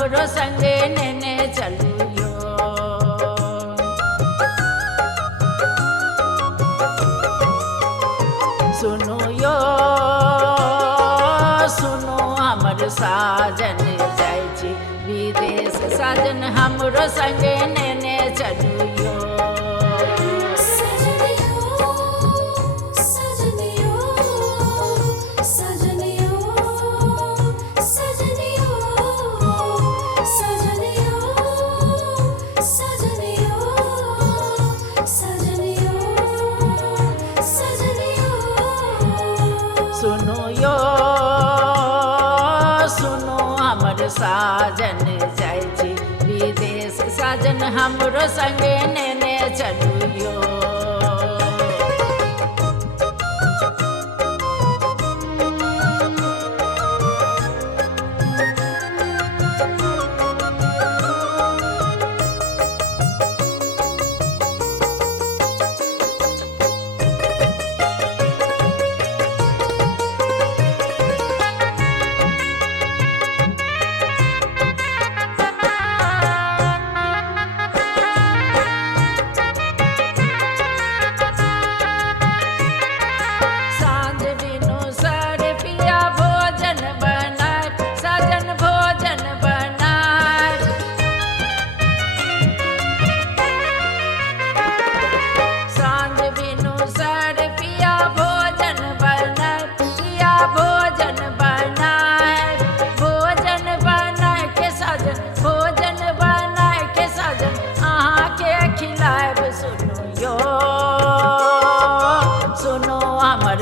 हमरो संगे नेने चलुयो। सुनो यो सुनो हमर साजन जाय छी विदेश साजन हमरो संगे नेने चलुयो। सुनो यो सुनो हमर साजन जाय छी विदेश साजन हमरो संगे नेने चलुयो।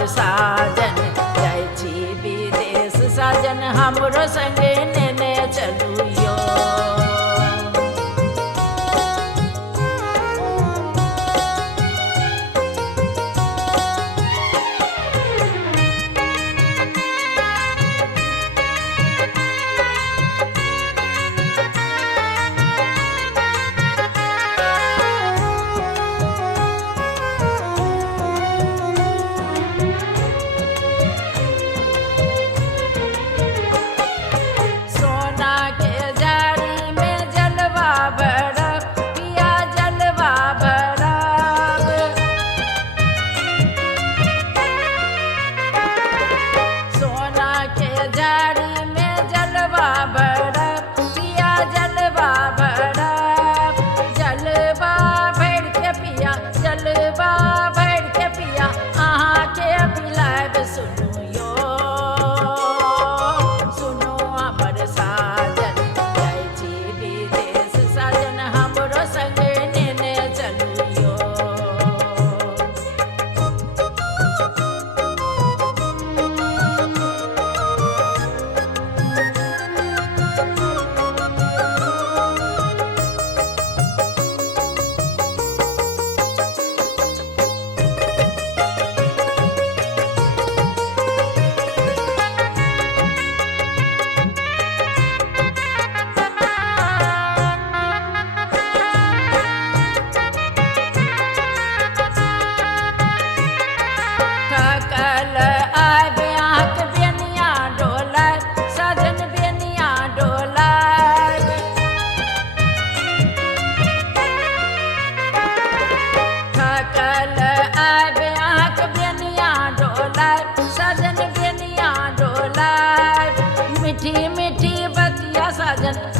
साजन जाय छी विदेश साजन हमरो संगे नेने चलुयो।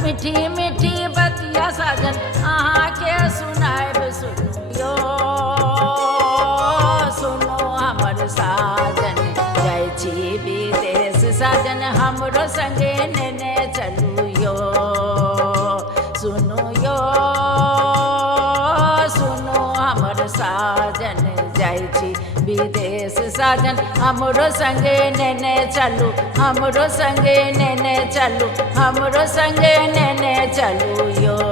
मीठी मीठी बतिया साजन अहाँ के सुनाब सुनियो। सुनो हमर साजन जाय छी विदेश साजन हमरो संगे नेने चलुयो। सुनो यो सुनो हमर साजन जाय छी विदेश साजन हमरो संगे नेने चलू हमरो संगे नेने चलू हमरो संगे नेने चलू यो।